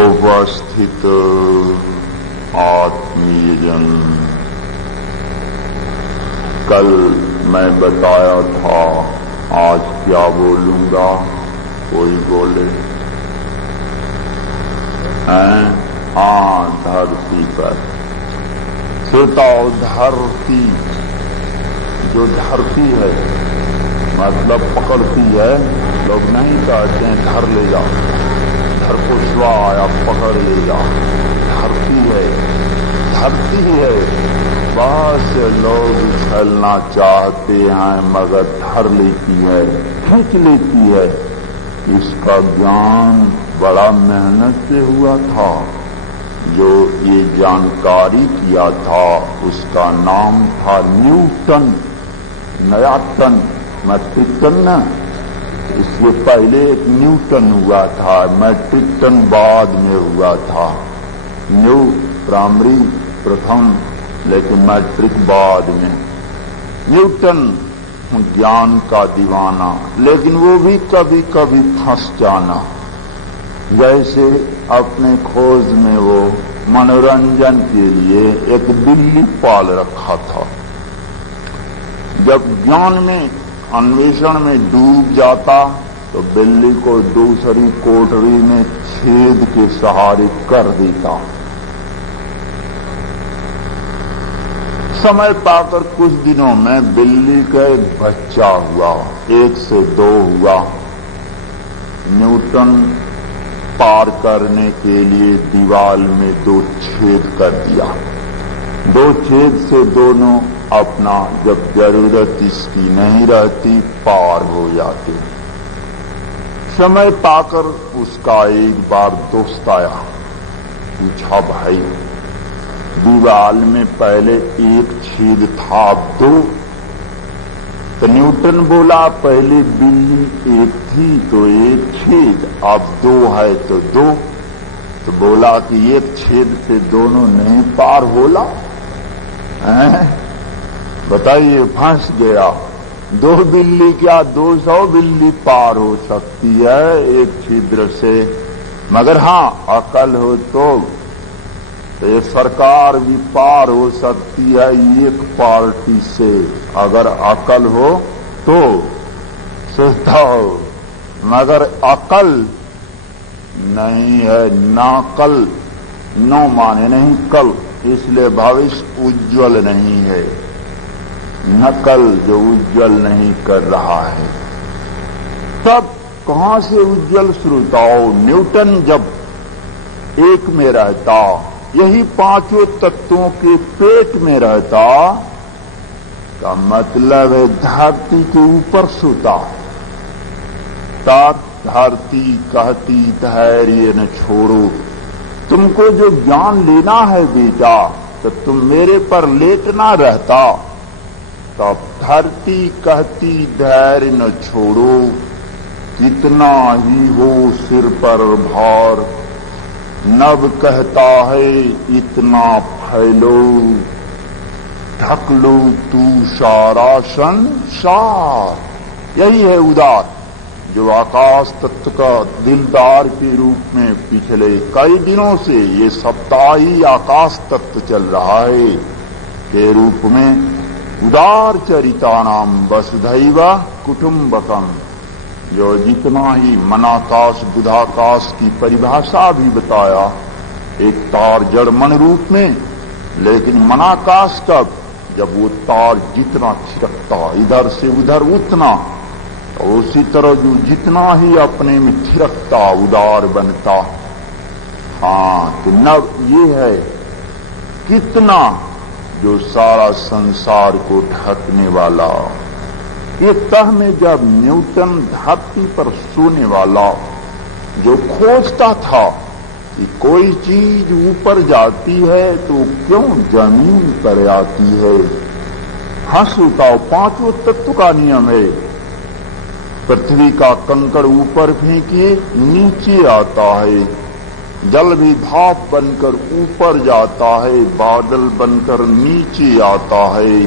उपस्थित आत्मीयजन, कल मैं बताया था आज क्या बोलूंगा, कोई बोले? हाँ, धरती पर श्रोताओ, धरती जो धरती है मतलब पकड़ती है, लोग नहीं कहते हैं धर ले जाओ, धर को स्वा आया पकड़ ले जाओ, धरती है, धरती है। बस लोग उछलना चाहते हैं मगर धर लेती है, खींच लेती है। इसका ज्ञान बड़ा मेहनत से हुआ था। जो ये जानकारी किया था उसका नाम था न्यूटन, नया टन मैट्रिक टन न, इससे पहले एक न्यूटन हुआ था, मैट्रिक टन बाद में हुआ था। न्यू प्राइमरी प्रथम, लेकिन मैट्रिक बाद में। न्यूटन ज्ञान का दीवाना, लेकिन वो भी कभी कभी फंस जाना। जैसे अपने खोज में वो मनोरंजन के लिए एक बिल्ली पाल रखा था। जब ज्ञान में अन्वेषण में डूब जाता तो बिल्ली को दूसरी कोठरी में छेद के सहारे कर देता। समय पाकर कुछ दिनों में बिल्ली का एक बच्चा हुआ, 1 से 2 हुआ। न्यूटन पार करने के लिए दीवार में 2 छेद कर दिया। 2 छेद से दोनों अपना जब जरूरत इसकी नहीं रहती पार हो जाते। समय पाकर उसका एक बार दोस्त आया, पूछा भाई दीवार में पहले 1 छेद था अब 2? तो न्यूटन बोला पहले बिल्ली 1 थी तो 1 छेद, अब 2 है तो 2। तो बोला कि 1 छेद से दोनों नहीं पार होला? बताइए, फंस गया। 2 बिल्ली क्या 200 बिल्ली पार हो सकती है 1 छिद्र से, मगर हाँ अकल हो तो ये सरकार भी पार हो सकती है 1 पार्टी से, अगर अकल हो तो। सोचता हो, मगर अकल नहीं है, नाकल, नो माने नहीं कल, इसलिए भविष्य उज्जवल नहीं है। नकल जो उज्जवल नहीं कर रहा है, तब कहां से उज्जवल श्रोताओ? न्यूटन जब एक में रहता, यही 5 तत्वों के पेट में रहता, का मतलब है धरती के ऊपर सोता। तब धरती कहती धैर्य न छोड़ो, तुमको जो ज्ञान लेना है बेटा तो तुम मेरे पर लेटना रहता। तब धरती कहती धैर्य न छोड़ो, कितना ही हो सिर पर भार, नभ कहता है इतना फैलो, ढक लो तू सारा संसार। यही है उदार, जो आकाश तत्व का दिलदार के रूप में पिछले कई दिनों से ये सप्ताह ही आकाश तत्व चल रहा है के रूप में उदार चरितानाम वसुधैव कुटुम्बकम, जो जितना ही मनाकाश बुधाकाश की परिभाषा भी बताया, एक तार जड़ मन रूप में, लेकिन मनाकाश कब? जब वो तार जितना थिरकता इधर से उधर उतना, तो उसी तरह जो जितना ही अपने में थिरकता उदार बनता। हाँ, तो नव ये है कितना जो सारा संसार को ढकने वाला। ये तह में जब न्यूटन धरती पर सोने वाला जो खोजता था कि कोई चीज ऊपर जाती है तो क्यों जमीन पर आती है? हंसुताओ 5 तत्व का नियम है। पृथ्वी का कंकड़ ऊपर फेंकिए नीचे आता है, जल भी भाप बनकर ऊपर जाता है, बादल बनकर नीचे आता है।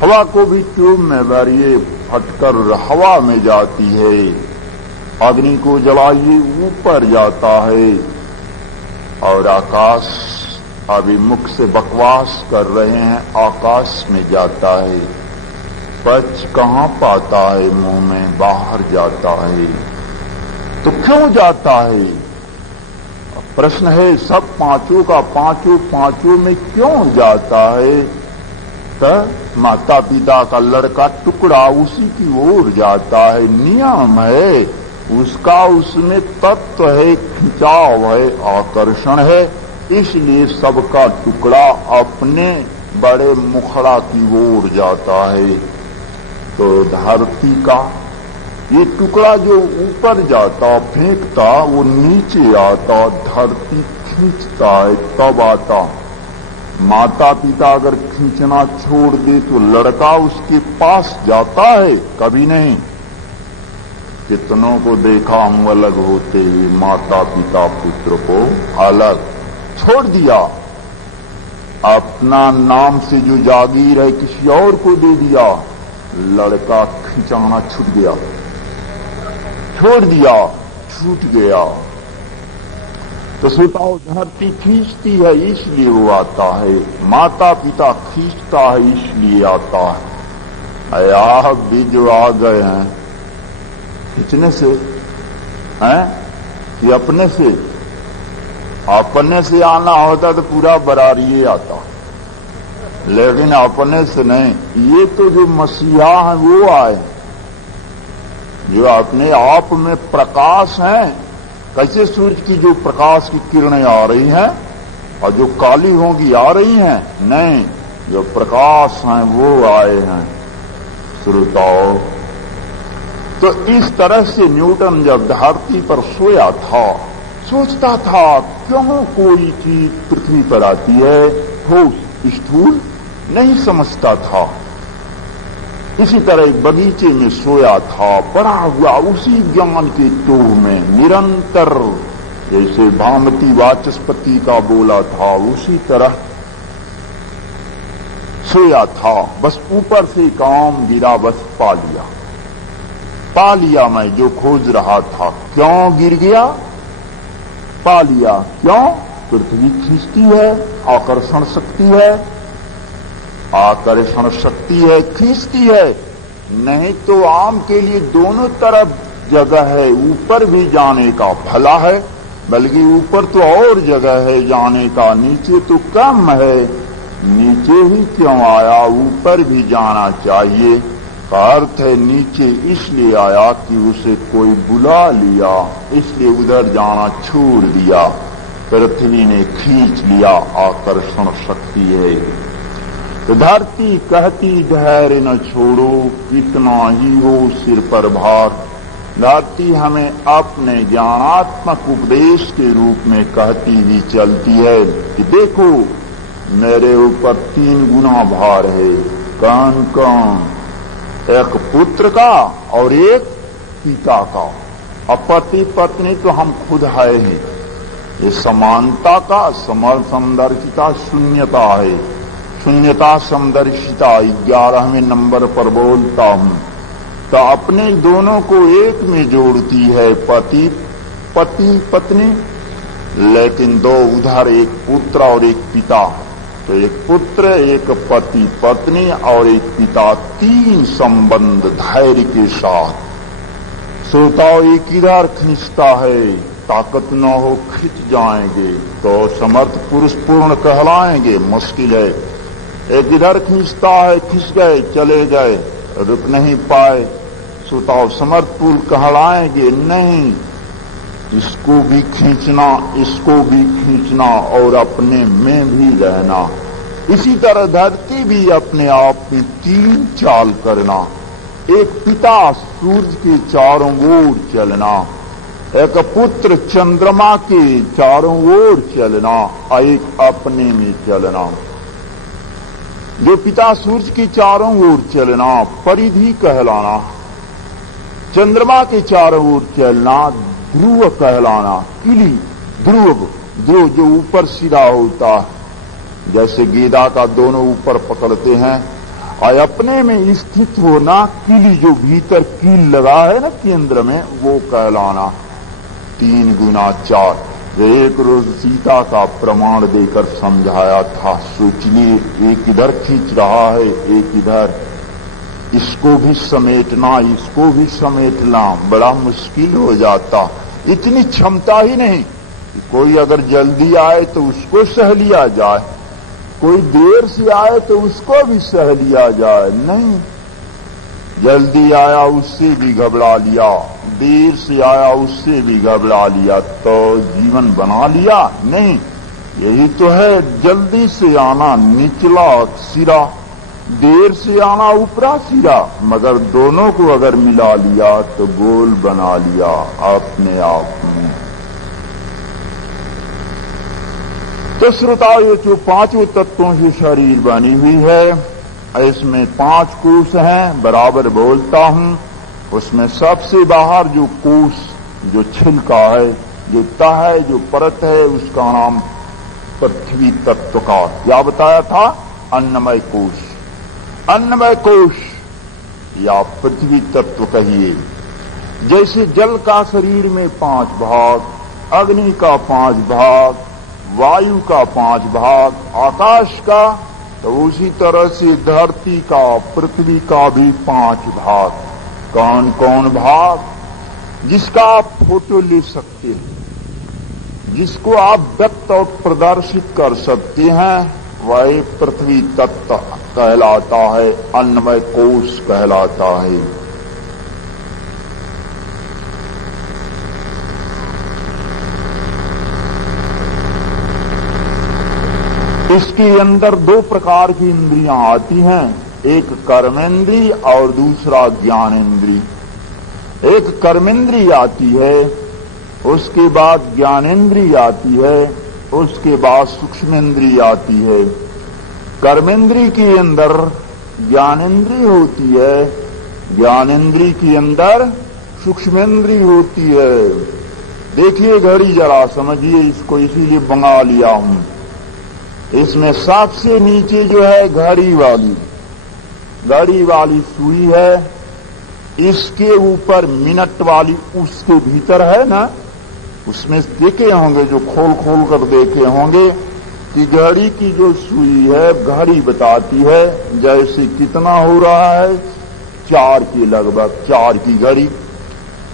हवा को भी ट्यूब में भरिए फटकर हवा में जाती है, अग्नि को जलाइए ऊपर जाता है, और आकाश अभी मुख से बकवास कर रहे हैं, आकाश में जाता है, पच कहां पाता है, मुंह में बाहर जाता है। तो क्यों जाता है? प्रश्न है सब पांचों का, पांचों में क्यों जाता है? तो माता पिता का लड़का टुकड़ा उसी की ओर जाता है, नियम है उसका, उसमें तत्व है, खिंचाव है, आकर्षण है, इसलिए सबका टुकड़ा अपने बड़े मुखड़ा की ओर जाता है। तो धरती का ये टुकड़ा जो ऊपर जाता फेंकता, वो नीचे आता, धरती खींचता है तब आता। माता पिता अगर खींचना छोड़ दे तो लड़का उसके पास जाता है? कभी नहीं। कितनों को देखा हम अलग होते हुए, माता पिता पुत्र को अलग छोड़ दिया, अपना नाम से जो जागीर है किसी और को दे दिया, लड़का खिंचाना छूट गया, छोड़ दिया, छूट गया। तो सोताओ धरती खींचती है इसलिए वो आता है, माता पिता खींचता है इसलिए आता है। आप भी जो आ गए हैं खींचने से हैं कि अपने से? अपने से आना होता तो पूरा बरारिये आता, लेकिन अपने से नहीं। ये तो जो मसीहा हैं वो आए, जो अपने आप में प्रकाश हैं। कैसे सूरज की जो प्रकाश की किरणें आ रही हैं और जो काली होंगी आ रही हैं, नहीं, जो प्रकाश हैं वो आए हैं। श्रोताओ, तो इस तरह से न्यूटन जब धरती पर सोया था, सोचता था क्यों कोई चीज पृथ्वी पर आती है, ठोस स्थूल नहीं समझता था। इसी तरह एक बगीचे में सोया था, पड़ा हुआ उसी ज्ञान के टोह में निरंतर, जैसे भामती वाचस्पति का बोला था उसी तरह सोया था। बस ऊपर से काम गिरा, बस पा लिया, पा लिया मैं जो खोज रहा था। क्यों गिर गया? पा लिया। क्यों? पृथ्वी खींचती है, आकर्षण शक्ति है, आकर्षण शक्ति है, खींचती है। नहीं तो आम के लिए दोनों तरफ जगह है, ऊपर भी जाने का भला है, बल्कि ऊपर तो और जगह है जाने का, नीचे तो कम है। नीचे ही क्यों आया? ऊपर भी जाना चाहिए। का अर्थ है नीचे इसलिए आया कि उसे कोई बुला लिया, इसलिए उधर जाना छोड़ दिया, पृथ्वी ने खींच लिया, आकर्षण शक्ति है। तो धरती कहती धैर्य न छोड़ो, कितना ही हो सिर पर भार। धरती हमें अपने ज्ञानात्मक उपदेश के रूप में कहती ही चलती है कि देखो मेरे ऊपर 3 गुना भार है। कौन कौन? एक पुत्र का और एक पिता का। अब पति पत्नी तो हम खुद है ही, ये समानता का समदर्शिता शून्यता है, शून्यता समदर्शिता 11वें नंबर पर बोलता हूं। तो अपने दोनों को एक में जोड़ती है पति पत्नी, लेकिन दो उधर एक पुत्र और एक पिता। तो एक पुत्र, एक पति पत्नी और एक पिता, 3 संबंध धैर्य के साथ। श्रोताओ एक इधर खींचता है, ताकत न हो खींच जाएंगे तो समर्थ पुरुष पूर्ण कहलाएंगे, मुश्किल है। एक इधर खींचता है, खींच गए चले गए, रुक नहीं पाए, श्रोताओ समर्थ पुरुष कहलाएंगे नहीं। इसको भी खींचना, इसको भी खींचना और अपने में भी रहना। इसी तरह धरती भी अपने आप में 3 चाल करना। एक पिता सूरज के चारों ओर चलना, एक पुत्र चंद्रमा के चारों ओर चलना और एक अपने में चलना। जो पिता सूरज के चारों ओर चलना परिधि कहलाना, चंद्रमा के चारों ओर चलना ध्रुव कहलाना, किली ध्रुव जो ऊपर सीधा होता है, जैसे गेंदा का दोनों ऊपर पकड़ते हैं, और अपने में स्थित होना किली, जो भीतर कील लगा है ना केंद्र में, वो कहलाना। 3 गुना 4 एक रोज सीता का प्रमाण देकर समझाया था। सोचिए, एक इधर खींच रहा है, एक इधर, इसको भी समेटना, इसको भी समेटना बड़ा मुश्किल हो जाता। इतनी क्षमता ही नहीं कि कोई अगर जल्दी आए तो उसको सह लिया जाए, कोई देर से आए तो उसको भी सह लिया जाए। नहीं, जल्दी आया उससे भी घबरा लिया, देर से आया उससे भी घबरा लिया, तो जीवन बना लिया? नहीं। यही तो है, जल्दी से आना निचला सिरा, देर से आना ऊपरा सिरा, मगर दोनों को अगर मिला लिया तो गोल बना लिया अपने आप में। तो श्रोताओ, ये जो पांचों तत्वों से शरीर बनी हुई है, इसमें 5 कोष हैं, बराबर बोलता हूं। उसमें सबसे बाहर जो कोष, जो छिलका है, जो तह है, जो परत है, उसका नाम पृथ्वी तत्व का क्या बताया था? अन्नमय कोष। अन्नमय कोष या पृथ्वी तत्व कहिए। जैसे जल का शरीर में 5 भाग, अग्नि का 5 भाग, वायु का 5 भाग, आकाश का, तो उसी तरह से धरती का, पृथ्वी का भी 5 भाग। कौन कौन भाग? जिसका आप फोटो ले सकते हैं, जिसको आप व्यक्त और प्रदर्शित कर सकते हैं, वह पृथ्वी तत्व कहलाता है, अन्नमय कोष कहलाता है। इसके अंदर 2 प्रकार की इंद्रियां आती हैं, एक कर्मेंद्री और दूसरा ज्ञानेंद्री। एक कर्मेंद्री आती है, उसके बाद ज्ञानेंद्री आती है, उसके बाद सूक्ष्मेंद्री आती है। कर्मेंद्री के अंदर ज्ञानेंद्री होती है, ज्ञानेंद्री के अंदर सूक्ष्मेंद्री होती है। देखिए घड़ी जरा समझिए इसको, इसीलिए मंगा लिया हूं। इसमें सबसे नीचे जो है घड़ी वाली सुई है, इसके ऊपर मिनट वाली उसके भीतर है ना, उसमें देखे होंगे, जो खोल खोल कर देखे होंगे कि घड़ी की जो सुई है, घड़ी बताती है जैसे कितना हो रहा है, 4 के लगभग, 4 की घड़ी।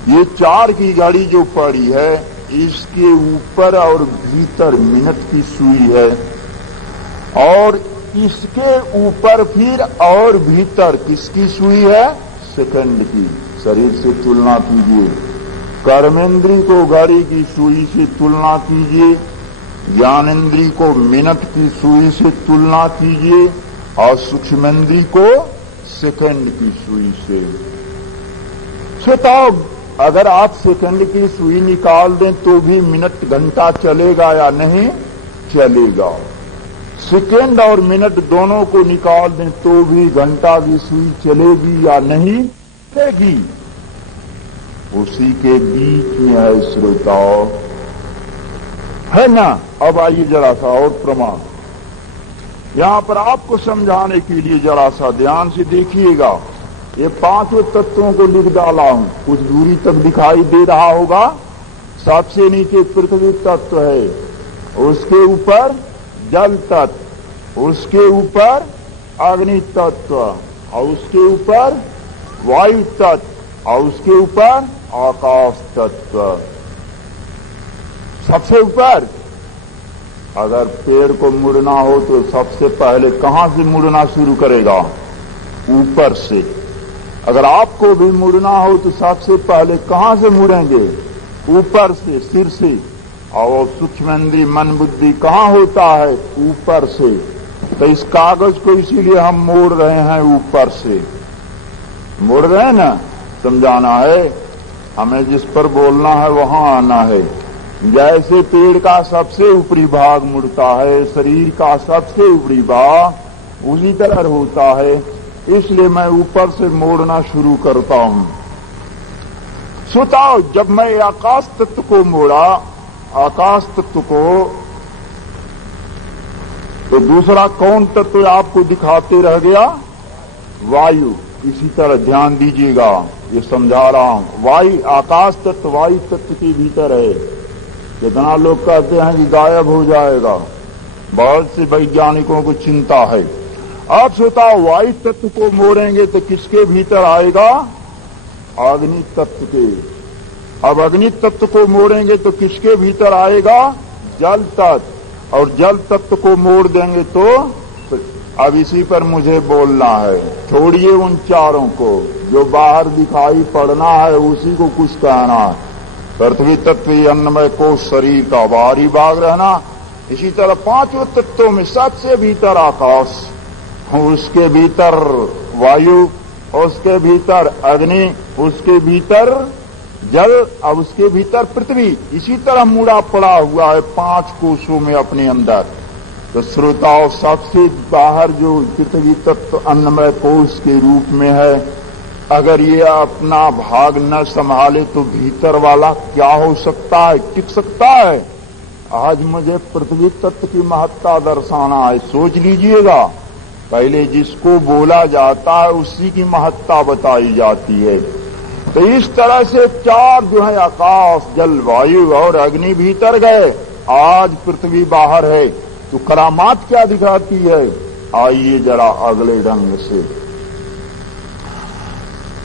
ये 4 की घड़ी जो पड़ी है, इसके ऊपर और भीतर मिनट की सुई है, और इसके ऊपर फिर और भीतर किसकी सुई है? सेकंड की। शरीर से तुलना कीजिए, कर्मेंद्री को घड़ी की सुई से तुलना कीजिए, ज्ञानेंद्री को मिनट की सुई से तुलना कीजिए, और सूक्ष्मेंद्री को सेकंड की सुई से। सोताओ, अगर आप सेकंड की सुई निकाल दें तो भी मिनट घंटा चलेगा या नहीं चलेगा? सेकेंड और मिनट दोनों को निकाल दें तो भी घंटा की सुई चलेगी या नहीं चलेगी? उसी के बीच में है श्रोताओं, है ना। अब आइए जरा सा और प्रमाण, यहां पर आपको समझाने के लिए जरा सा ध्यान से देखिएगा। ये 5 तत्वों को लिख डाला हूं, कुछ दूरी तक दिखाई दे रहा होगा। सबसे नीचे पृथ्वी तत्व है, उसके ऊपर जल तत्व, उसके ऊपर अग्नि तत्व, और उसके ऊपर वायु तत्व, और उसके ऊपर आकाश तत्व। सबसे ऊपर अगर पेड़ को मुड़ना हो तो सबसे पहले कहां से मुड़ना शुरू करेगा? ऊपर से। अगर आपको भी मुड़ना हो तो सबसे पहले कहां से मुड़ेंगे? ऊपर से, सिर से। और सूक्ष्मेंद्री मन बुद्धि कहां होता है? ऊपर से। तो इस कागज को इसीलिए हम मोड़ रहे हैं ऊपर से, मोड़ रहे हैं ना, समझाना है हमें, जिस पर बोलना है वहां आना है। जैसे पेड़ का सबसे ऊपरी भाग मुड़ता है, शरीर का सबसे ऊपरी भाग उसी तरह होता है, इसलिए मैं ऊपर से मोड़ना शुरू करता हूं। सोताओ, जब मैं आकाश तत्व को मोड़ा, आकाश तत्व को, तो दूसरा कौन तत्व आपको दिखाते रह गया? वायु। इसी तरह ध्यान दीजिएगा, ये समझा रहा हूं। वायु, आकाश तत्व वायु तत्व के भीतर है। कितना लोग कहते हैं कि गायब हो जाएगा, बहुत से वैज्ञानिकों को चिंता है। अब सोचो वायु तत्व को मोड़ेंगे तो किसके भीतर आएगा? अग्नि तत्व के। अब अग्नि तत्व को मोड़ेंगे तो किसके भीतर आएगा? जल तत्व। और जल तत्व को मोड़ देंगे तो अब इसी पर मुझे बोलना है। छोड़िए उन चारों को, जो बाहर दिखाई पड़ना है उसी को कुछ कहना है। पृथ्वी तत्व, अन्नमय कोश, शरीर का बाहरी भाग रहना। इसी तरह पांचों तत्वों में सबसे भीतर आकाश, उसके भीतर वायु, उसके भीतर अग्नि, उसके भीतर जल, अब उसके भीतर पृथ्वी। इसी तरह मुड़ा पड़ा हुआ है 5 कोशों में अपने अंदर। तो श्रोताओं, सबसे बाहर जो पृथ्वी तत्व अन्नमय कोश के रूप में है, अगर ये अपना भाग न संभाले तो भीतर वाला क्या हो सकता है? टिक सकता है? आज मुझे पृथ्वी तत्व की महत्ता दर्शाना है, सोच लीजिएगा। पहले जिसको बोला जाता है उसी की महत्ता बताई जाती है। तो इस तरह से 4 जो है, आकाश, जल, वायु और अग्नि भीतर गए, आज पृथ्वी बाहर है। तो करामात क्या दिखाती है? आइए जरा अगले ढंग से।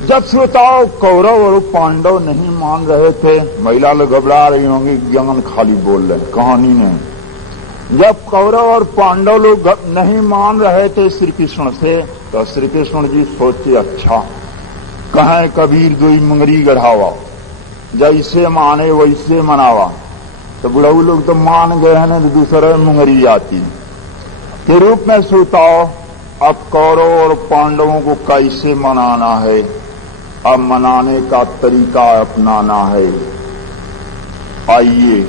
जब श्रोताओं कौरव और पांडव नहीं मान रहे थे, महिला लोग घबरा रही होंगी, ज्ञान खाली बोल रहे, कहानी नहीं। जब कौरव और पांडव लोग नहीं मान रहे थे श्री कृष्ण से, तो श्री कृष्ण जी सोचे, अच्छा कहें कबीर जोई मंगरी गढ़ावा, जैसे माने वैसे मनावा। तो बुढ़ऊ लोग तो मान गए हैं ना, तो दूसरे मुंगरी आती के रूप में सोताओ। अब कौरव और पांडवों को कैसे मनाना है? अब मनाने का तरीका अपनाना है। आइए,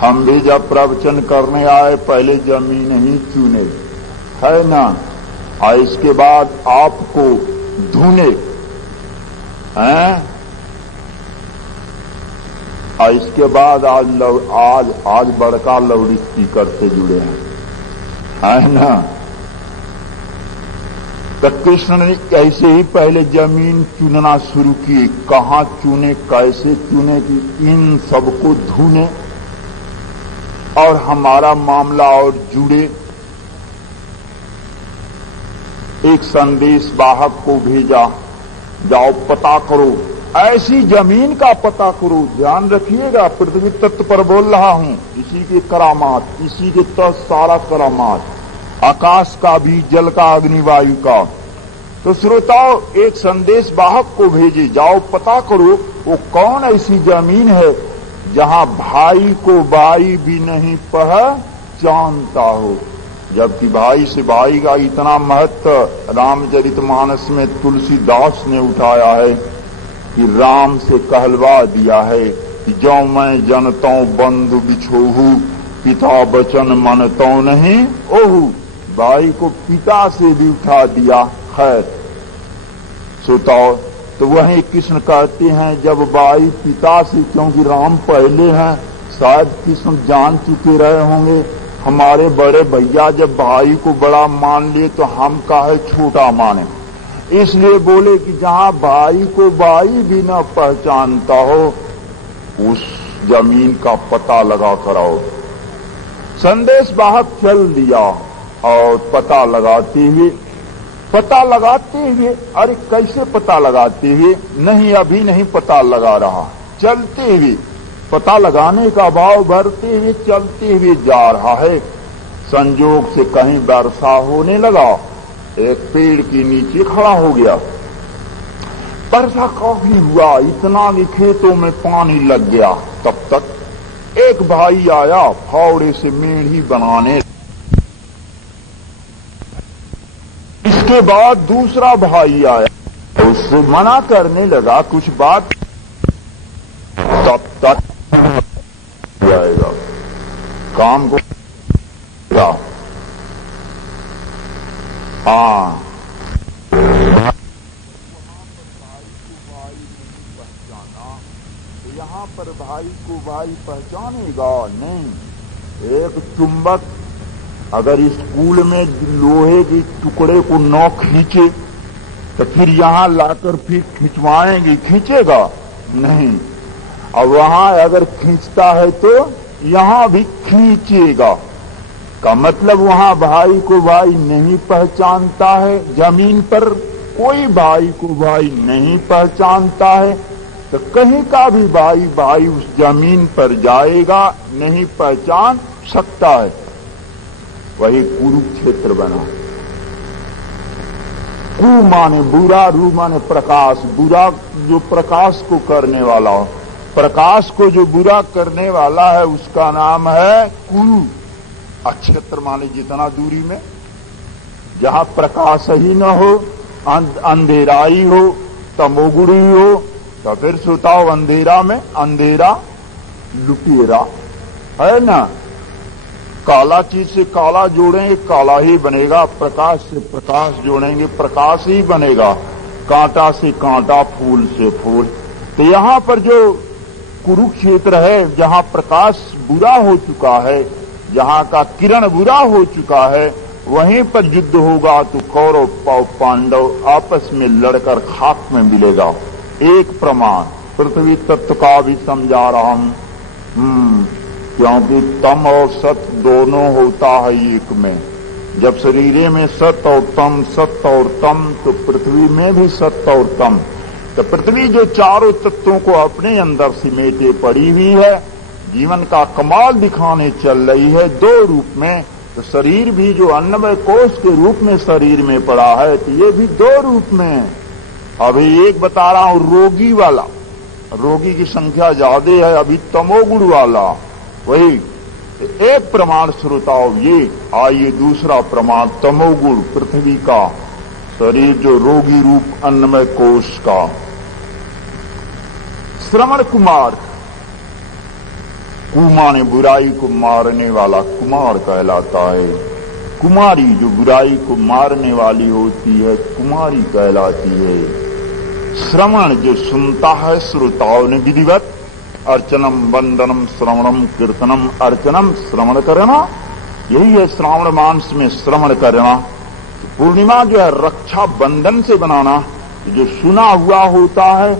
हम भी जब प्रवचन करने आए पहले जमीन ही चुने, है ना, और इसके बाद आपको धुने हैं, और इसके बाद आज बड़का लाउड स्पीकर से जुड़े हैं, है ना। तो कृष्ण ने ऐसे ही पहले जमीन चुनना शुरू किए। कहाँ चुने, कैसे चुने कि इन सबको धुने और हमारा मामला और जुड़े। एक संदेश वाहक को भेजा, जाओ पता करो, ऐसी जमीन का पता करो। ध्यान रखिएगा, पृथ्वी तत्व पर बोल रहा हूं, इसी के करामात, इसी के तो सारा करामात, आकाश का भी, जल का, अग्नि, वायु का। तो श्रोताओं, एक संदेश वाहक को भेजे, जाओ पता करो वो कौन ऐसी जमीन है जहां भाई को भाई भी नहीं पहचानता हो। जबकि भाई से भाई का इतना महत्व रामचरितमानस में तुलसीदास ने उठाया है कि राम से कहलवा दिया है कि जो मैं जनतों बंधु बिछोहू, पिता बचन मनतों नहीं ओहू। भाई को पिता से भी उठा दिया। खैर सुताओ, तो वही कृष्ण कहते हैं जब भाई पिता से, क्योंकि राम पहले हैं, शायद कृष्ण जान चुके रहे होंगे, हमारे बड़े भैया जब भाई को बड़ा मान लिए तो हम काहे छोटा माने। इसलिए बोले कि जहां भाई को भाई भी न पहचानता हो, उस जमीन का पता लगा कर आओ। संदेश वाहक चल दिया और पता लगाते हुए, अरे कैसे पता लगाते हुए? नहीं, अभी नहीं पता लगा रहा, चलते हुए, पता लगाने का भाव भरते हुए चलते हुए जा रहा है। संजोग से कहीं वर्षा होने लगा, एक पेड़ के नीचे खड़ा हो गया। वर्षा काफी हुआ, इतना कि खेतों में पानी लग गया। तब तक एक भाई आया फावड़े से मेढ़ी बनाने। इसके बाद दूसरा भाई आया, उससे मना करने लगा कुछ बात। तब तक जाएगा काम को। हाँ, यहाँ पर भाई को भाई पहचानेगा नहीं। एक चुंबक अगर स्कूल में लोहे के टुकड़े को न खींचे तो फिर यहाँ लाकर फिर खिंचवाएंगे, खींचेगा नहीं। अब वहां अगर खींचता है तो यहां भी खींचेगा, का मतलब वहां भाई को भाई नहीं पहचानता है। जमीन पर कोई भाई को भाई नहीं पहचानता है, तो कहीं का भी भाई भाई उस जमीन पर जाएगा, नहीं पहचान सकता है। वही कुरुक्षेत्र बना। कु माने बुरा, रू माने प्रकाश। बुरा जो प्रकाश को करने वाला हो, प्रकाश को जो बुरा करने वाला है उसका नाम है कुरु। क्षेत्र माने जितना दूरी में जहां प्रकाश ही न हो, अंधेराई हो, तमोगुड़ी हो, तो फिर सुताओ अंधेरा में अंधेरा लुटेरा है ना। काला चीज से काला जोड़ेंगे काला ही बनेगा, प्रकाश से प्रकाश जोड़ेंगे प्रकाश ही बनेगा, कांटा से कांटा, फूल से फूल। तो यहां पर जो कुरुक्षेत्र है, जहां प्रकाश बुरा हो चुका है, जहां का किरण बुरा हो चुका है, वहीं पर युद्ध होगा तो कौरव पांडव आपस में लड़कर खाक में मिलेगा। एक प्रमाण पृथ्वी तत्व का भी समझा रहा हूं, क्योंकि तम और सत दोनों होता है एक में। जब शरीरे में सत और तम, तो पृथ्वी में भी सत और तम। तो पृथ्वी जो चारों तत्वों को अपने अंदर सिमेटे पड़ी हुई है, जीवन का कमाल दिखाने चल रही है दो रूप में। तो शरीर भी जो अन्नमय कोष के रूप में शरीर में पड़ा है, तो ये भी दो रूप में है। अभी एक बता रहा हूं रोगी वाला, रोगी की संख्या ज्यादा है, अभी तमोगुण वाला। वही एक प्रमाण श्रोताओं ये। आइए दूसरा प्रमाण तमोगुण पृथ्वी का शरीर जो रोगी रूप अन्नमय कोष का। श्रवण कुमार, कुमार बुराई को मारने वाला कुमार कहलाता है। कुमारी जो बुराई को मारने वाली होती है कुमारी कहलाती है। श्रवण जो सुनता है श्रोताओं ने विधिवत, अर्चनम वंदनम श्रवणम कीर्तनम अर्चनम, श्रवण करना, यही है श्रावण मास में श्रवण करना। पूर्णिमा जो है रक्षा बंधन से बनाना, जो सुना हुआ होता है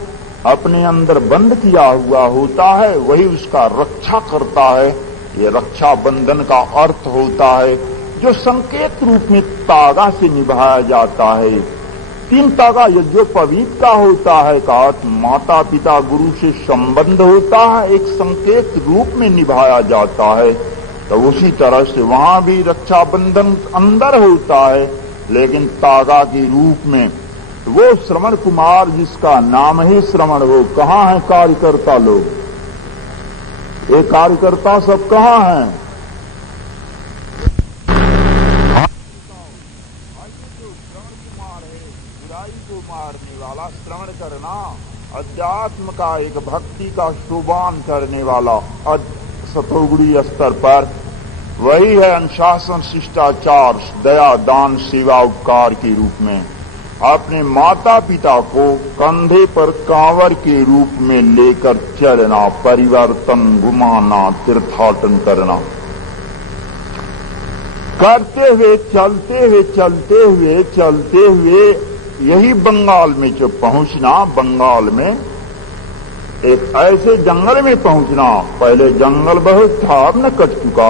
अपने अंदर बंद किया हुआ होता है, वही उसका रक्षा करता है। ये रक्षा बंधन का अर्थ होता है, जो संकेत रूप में तागा से निभाया जाता है। तीन तागा जो पवित्र का होता है का अर्थ माता पिता गुरु से संबंध होता है, एक संकेत रूप में निभाया जाता है। तो उसी तरह से वहां भी रक्षा बंधन अंदर होता है, लेकिन तागा के रूप में। वो श्रवण कुमार जिसका नाम ही श्रवण हो, कहाँ है कार्यकर्ता लोग? ये कार्यकर्ता सब कहाँ हैं? मारने वाला, श्रवण करना, अध्यात्म का एक भक्ति का शोभान करने वाला सतोगुणी स्तर पर, वही है अनुशासन शिष्टाचार दया दान सेवा उपकार के रूप में। अपने माता पिता को कंधे पर कांवर के रूप में लेकर चलना, परिवर्तन घुमाना, तीर्थाटन करना, करते हुए चलते हुए यही बंगाल में जो पहुंचना, बंगाल में एक ऐसे जंगल में पहुंचना, पहले जंगल बहुत था अब न कट चुका,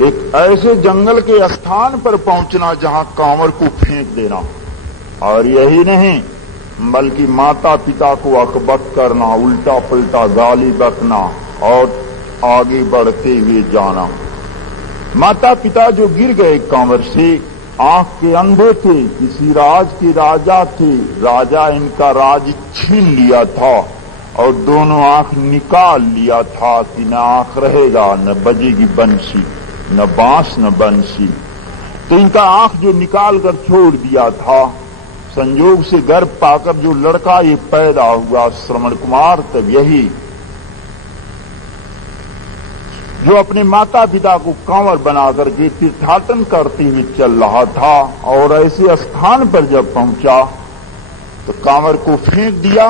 एक ऐसे जंगल के स्थान पर पहुंचना जहां कांवर को फेंक देना। और यही नहीं बल्कि माता पिता को अकबक करना, उल्टा पुल्टा गाली बकना और आगे बढ़ते हुए जाना। माता पिता जो गिर गए कांवर से, आंख के अंधे थे, किसी राज के राजा थे, राजा इनका राज छीन लिया था और दोनों आंख निकाल लिया था कि न आंख रहेगा, न बजेगी बंसी, न बांस न बंसी। तो इनका आंख जो निकाल कर छोड़ दिया था, संयोग से गर्भ पाकर जो लड़का ये पैदा हुआ श्रवण कुमार, तब यही जो अपने माता पिता को कांवर बनाकर के तीर्थाटन करते हुए चल रहा था, और ऐसे स्थान पर जब पहुंचा तो कांवर को फेंक दिया,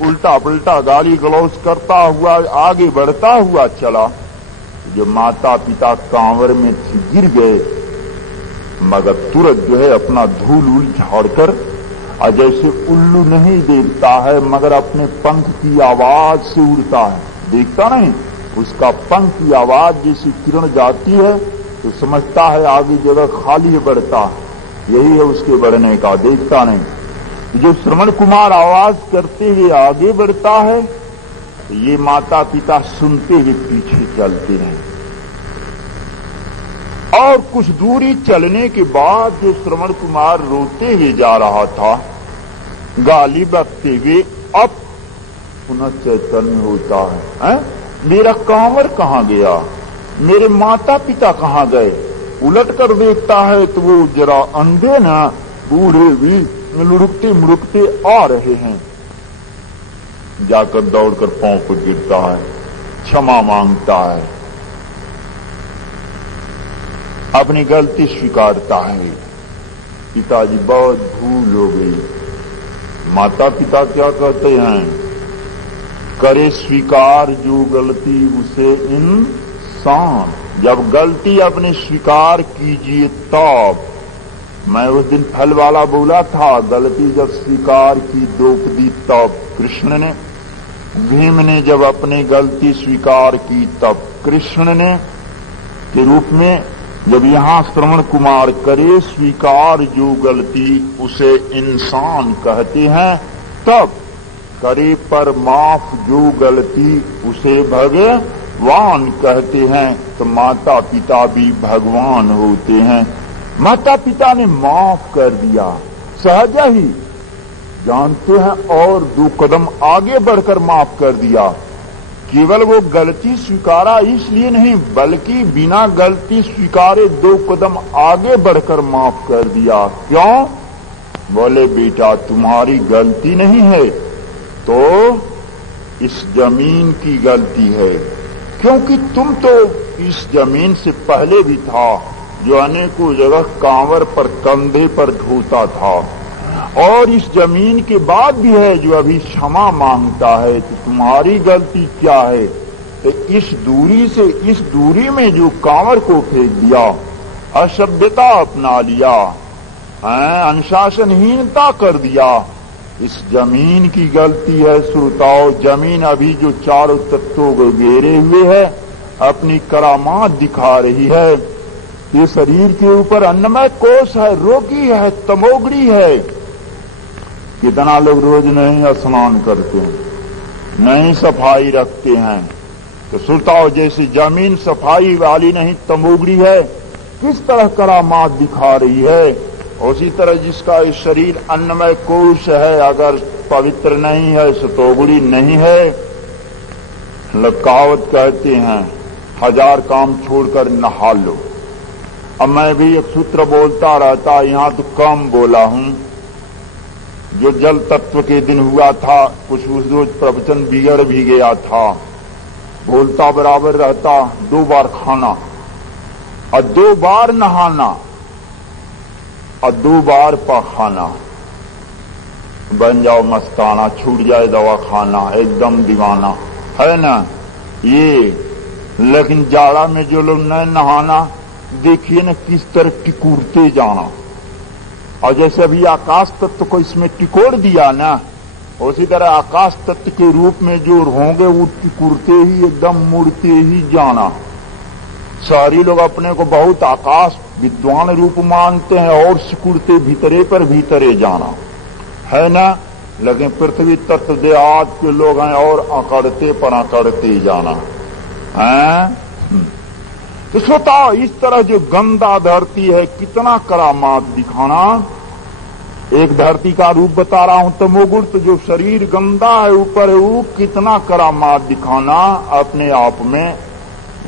उल्टा पुल्टा गाली गलौज करता हुआ आगे बढ़ता हुआ चला। जो माता पिता कांवर में गिर गए, मगर तुरंत जो है अपना धूल उल झाड़कर और जैसे उल्लू नहीं देखता है मगर अपने पंख की आवाज से उड़ता है, देखता नहीं, उसका पंख की आवाज जैसी किरण जाती है तो समझता है आगे जगह खाली है, बढ़ता है, यही है उसके बढ़ने का, देखता नहीं। जो श्रवण कुमार आवाज करते हुए आगे बढ़ता है ये माता पिता सुनते हुए पीछे चलते हैं। और कुछ दूरी चलने के बाद जो श्रवण कुमार रोते हुए जा रहा था, गाली बकते हुए, अब पुनः चैतन्य होता है? मेरा कांवर कहाँ गया, मेरे माता पिता कहाँ गए? उलट कर देखता है तो वो जरा अंधे ना बूढ़े भी लुढ़कते मुड़कते आ रहे हैं। जाकर दौड़कर पांव पर गिरता है, क्षमा मांगता है, अपनी गलती स्वीकारता है, पिताजी बहुत भूल हो गई। माता पिता क्या कहते हैं? करे स्वीकार जो गलती उसे इंसान। जब गलती अपने स्वीकार कीजिए तब। मैं उस दिन फल वाला बोला था, गलती जब स्वीकार की द्रौपदी तब कृष्ण ने, भीम ने जब अपनी गलती स्वीकार की तब कृष्ण ने के रूप में, जब यहां श्रवण कुमार करे स्वीकार जो गलती उसे इंसान कहते हैं, तब करे पर माफ जो गलती उसे भगवान कहते हैं। तो माता पिता भी भगवान होते हैं। माता पिता ने माफ कर दिया, सहज ही जानते हैं, और 2 कदम आगे बढ़कर माफ कर दिया। केवल वो गलती स्वीकारा इसलिए नहीं, बल्कि बिना गलती स्वीकारे 2 कदम आगे बढ़कर माफ कर दिया। क्यों? बोले बेटा तुम्हारी गलती नहीं है तो इस जमीन की गलती है, क्योंकि तुम तो इस जमीन से पहले भी था जो अनेकों जगह कांवर पर कंधे पर ढोता था, और इस जमीन के बाद भी है जो अभी क्षमा मांगता है। तो तुम्हारी गलती क्या है? तो इस दूरी से इस दूरी में जो कांवर को फेंक दिया, असभ्यता अपना लिया, अनुशासनहीनता कर दिया, इस जमीन की गलती है। श्रोताओ, जमीन अभी जो चारों तत्वों को घेरे हुए है अपनी करामात दिखा रही है। ये शरीर के ऊपर अन्नमय कोश है, रोगी है, तमोगरी है। कितना लोग रोज नहीं स्नान करते हैं, नहीं सफाई रखते हैं। तो श्रोताओ, जैसे जमीन सफाई वाली नहीं तमोगरी है, किस तरह करामात दिखा रही है, उसी तरह जिसका इस शरीर अन्नमय कोश है, अगर पवित्र नहीं है, सतोगुणी नहीं है, लकावत कहते हैं 1000 काम छोड़कर नहा लो। अब मैं भी एक सूत्र बोलता रहता, यहां तो कम बोला हूं। जो जल तत्व के दिन हुआ था, कुछ उस रोज प्रवचन बिगड़ भी गया था, बोलता बराबर रहता। 2 बार खाना और 2 बार नहाना और 2 बार पखाना, बन जाओ मस्ताना, छूट जाए दवा खाना, एकदम दीवाना, है ना ये। लेकिन जाड़ा में जो लोग न नहाना, देखिए न किस तरह टिकोरते जाना। और जैसे अभी आकाश तत्व को इसमें टिकोड़ दिया ना, उसी तरह आकाश तत्व के रूप में जो होंगे वो टिकोरते ही एकदम मुड़ते ही जाना। शहरी लोग अपने को बहुत आकाश विद्वान रूप मानते हैं और सिकुड़ते भीतरे पर भीतरे जाना, है ना। लेकिन पृथ्वी तत्व देहात के लोग हैं और अकड़ते पर अकड़ते जाना है। तो श्रोताओ, इस तरह जो गंदा धरती है, कितना करामात दिखाना। एक धरती का रूप बता रहा हूं, तमोगुण, तो जो शरीर गंदा है ऊपर है, वो कितना करामात दिखाना अपने आप में।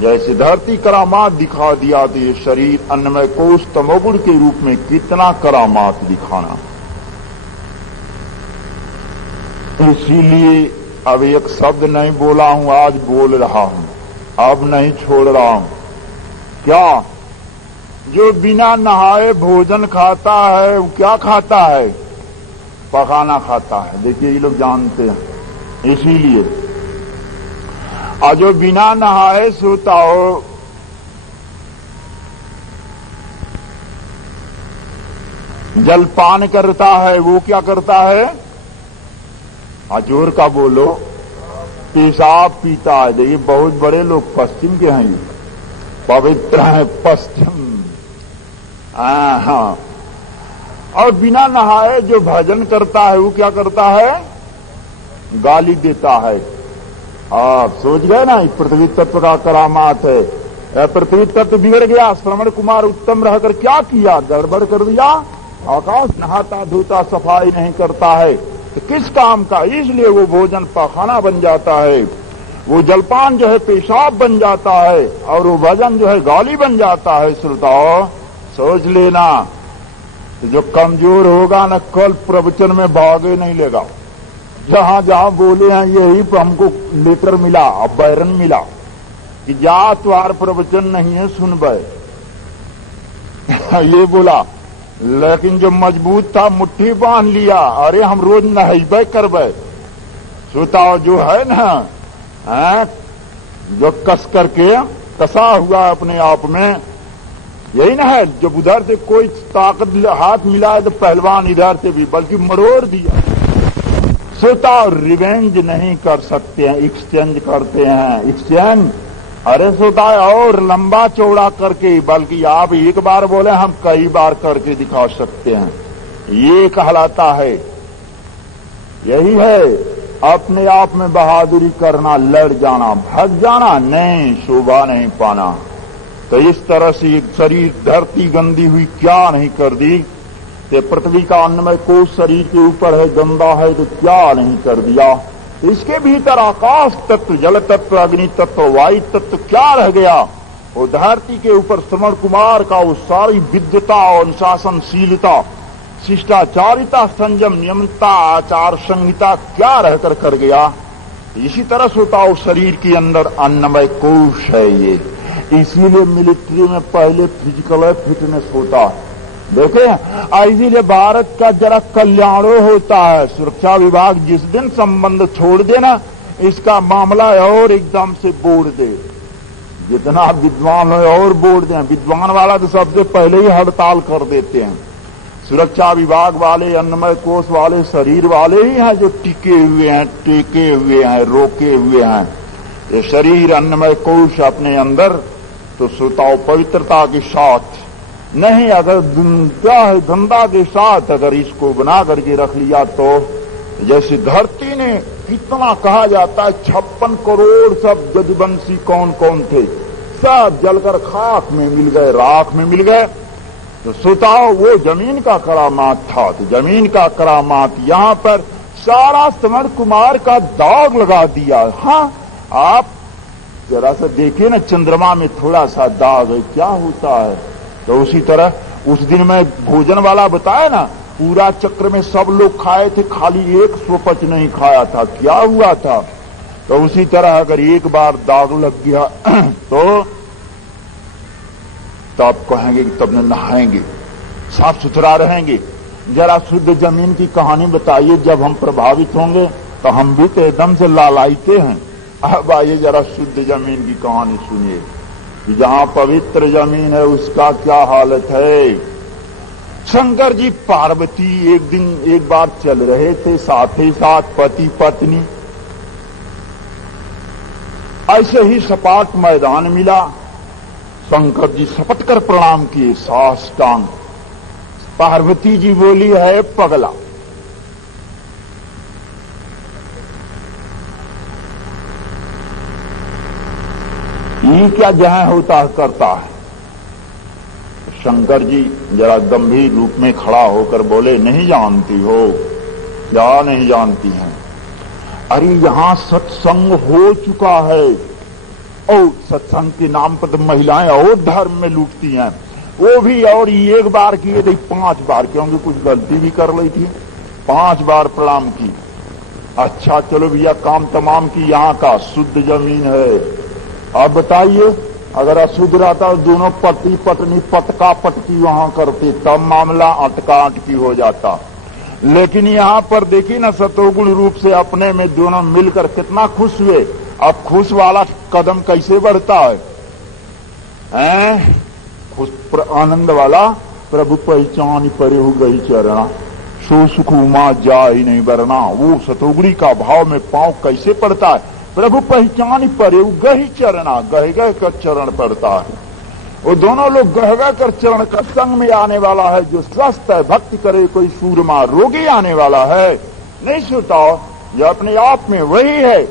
जैसे धरती करामात दिखा दिया, तो ये शरीर अन्नमय कोश तमोगुण के रूप में कितना करामात दिखाना। इसीलिए अब एक शब्द नहीं बोला हूं, आज बोल रहा हूं, अब नहीं छोड़ रहा हूं। क्या? जो बिना नहाए भोजन खाता है वो क्या खाता है? पखाना खाता है। देखिए, ये लोग जानते हैं। इसीलिए और जो बिना नहाए सोता हो, जलपान करता है वो क्या करता है? जोर का बोलो। पेशाब पीता है। देखिए बहुत बड़े लोग पश्चिम के हैं, पवित्र है पश्चिम। हाँ। और बिना नहाए जो भजन करता है वो क्या करता है? गाली देता है। आप सोच गए ना, पृथ्वी तत्व का करामात है। पृथ्वी तत्व बिगड़ गया, श्रवण कुमार उत्तम रहकर क्या किया? गड़बड़ कर दिया। आकाश नहाता धोता सफाई नहीं करता है तो किस काम का? इसलिए वो भोजन पाखाना बन जाता है, वो जलपान जो है पेशाब बन जाता है, और वो भजन जो है गाली बन जाता है। श्रोताओ सोच लेना, तो जो कमजोर होगा न कल प्रवचन में भागे नहीं लेगा। जहां जहां बोले हैं यही हमको लेटर मिला, अब बैरन मिला कि जातवार प्रवचन नहीं है सुनबे ये बोला। लेकिन जो मजबूत था मुट्ठी बांध लिया, अरे हम रोज नहैबे करबे। श्रोताओ जो है ना, जो कस करके कसा हुआ अपने आप में, यही ना है। जब उधर से कोई ताकत हाथ मिला है तो पहलवान इधर से भी बल्कि मरोड़ दिया। श्रोताओ रिवेंज नहीं कर सकते हैं, एक्सचेंज करते हैं। एक्सचेंज अरे श्रोता और लंबा चौड़ा करके, बल्कि आप एक बार बोले हम कई बार करके दिखा सकते हैं, ये कहलाता है। यही है अपने आप में बहादुरी करना, लड़ जाना, भाग जाना नहीं, शोभा नहीं पाना। तो इस तरह से एक शरीर धरती गंदी हुई क्या नहीं कर दी, कि पृथ्वी का अन्नमय कोश शरीर के ऊपर है, गंदा है तो क्या नहीं कर दिया। इसके भीतर आकाश तत्व, जल तत्व, अग्नि तत्व, वायु तत्व क्या रह गया? वो धरती के ऊपर श्रवण कुमार का वो सारी विद्वता और अनुशासनशीलता, शिष्टाचारिता, संयम, नियमता, आचार संहिता क्या रहकर कर गया? इसी तरह सोता हो शरीर के अंदर अन्नमय कोश है ये। इसीलिए मिलिट्री में पहले फिजिकल फिटनेस होता है। देखे, इसीलिए भारत का जरा कल्याणो होता है। सुरक्षा विभाग जिस दिन संबंध छोड़ देना, इसका मामला और एकदम से बोड़ दे। जितना विद्वान हो और बोड़ दें। विद्वान वाला तो सबसे पहले ही हड़ताल कर देते हैं। सुरक्षा विभाग वाले, अन्नमय कोष वाले, शरीर वाले ही हैं जो टिके हुए हैं, टेके हुए हैं, रोके हुए हैं। ये शरीर अन्नमय कोष अपने अंदर तो श्रोताओ पवित्रता के साथ नहीं, अगर धंधा के साथ अगर इसको बना करके रख लिया तो जैसे धरती ने कितना कहा जाता है 56 करोड़ सब जजवंशी कौन कौन थे, सब जलकर खाक में मिल गए, राख में मिल गए। तो सुताओ वो जमीन का करामात था। तो जमीन का करामात यहां पर सारा श्रवण कुमार का दाग लगा दिया। हाँ, आप जरा सा देखिए ना, चंद्रमा में थोड़ा सा दाग है, क्या होता है? तो उसी तरह उस दिन में भोजन वाला बताया ना, पूरा चक्र में सब लोग खाए थे, खाली एक स्वपच नहीं खाया था, क्या हुआ था? तो उसी तरह अगर एक बार दाग लग गया तो आप कहेंगे कि तब न नहाएंगे, साफ सुथरा रहेंगे। जरा शुद्ध जमीन की कहानी बताइए, जब हम प्रभावित होंगे तो हम भी तो एकदम से लालायते हैं। अब आइए जरा शुद्ध जमीन की कहानी सुनिए कि जहां पवित्र जमीन है उसका क्या हालत है। शंकर जी पार्वती एक बार चल रहे थे, साथ ही साथ पति पत्नी। ऐसे ही सपाट मैदान मिला, शंकर जी सपट कर प्रणाम किए, साष्टांग। पार्वती जी बोली है पगला। ये क्या जहां होता है करता है। शंकर जी जरा गंभीर रूप में खड़ा होकर बोले, नहीं जानती हो? क्या नहीं जानती हैं? अरे यहां सत्संग हो चुका है, और सत्संग के नाम पर तो महिलाएं और धर्म में लूटती हैं, वो भी। और एक बार किए थे 5 बार, क्योंकि कुछ गलती भी कर ली थी, 5 बार प्रणाम की। अच्छा चलो भैया, काम तमाम की, यहाँ का शुद्ध जमीन है। अब बताइए, अगर अशुद्ध रहता तो दोनों पति पत्नी पटका पटकी वहां करते, तब मामला अटका अटकी हो जाता। लेकिन यहाँ पर देखिए ना, सतोगुण रूप से अपने में दोनों मिलकर कितना खुश हुए। अब खुश वाला कदम कैसे बढ़ता है? खुश आनंद वाला प्रभु पहचान परे हो गई चरणा, सो सुख उमा जाय नहीं बरना। वो सतोगुणी का भाव में पांव कैसे पड़ता है? प्रभु पहचान परे गही चरणा, गह गह कर चरण पड़ता है। वो दोनों लोग गह गह कर चरण का संग में आने वाला है। जो स्वस्थ है भक्ति करे कोई सूरमा, रोगी आने वाला है नहीं सुताओ। यह अपने आप में वही है,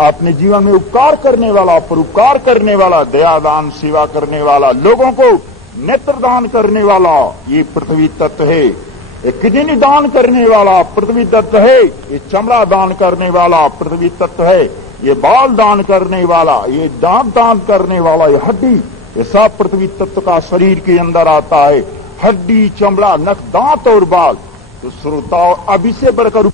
अपने जीवन में उपकार करने वाला, परोपकार करने वाला, दयादान सेवा करने वाला, लोगों को नेत्र दान करने वाला, ये पृथ्वी तत्व है। ये किडनी दान करने वाला पृथ्वी तत्व है। ये चमड़ा दान करने वाला पृथ्वी तत्व है। ये बाल दान करने वाला, ये दांत दान करने वाला, ये हड्डी, ये सब पृथ्वी तत्व का शरीर के अंदर आता है। हड्डी, चमड़ा, नख, दांत और बाल। तो श्रोताओं, अभी से बढ़कर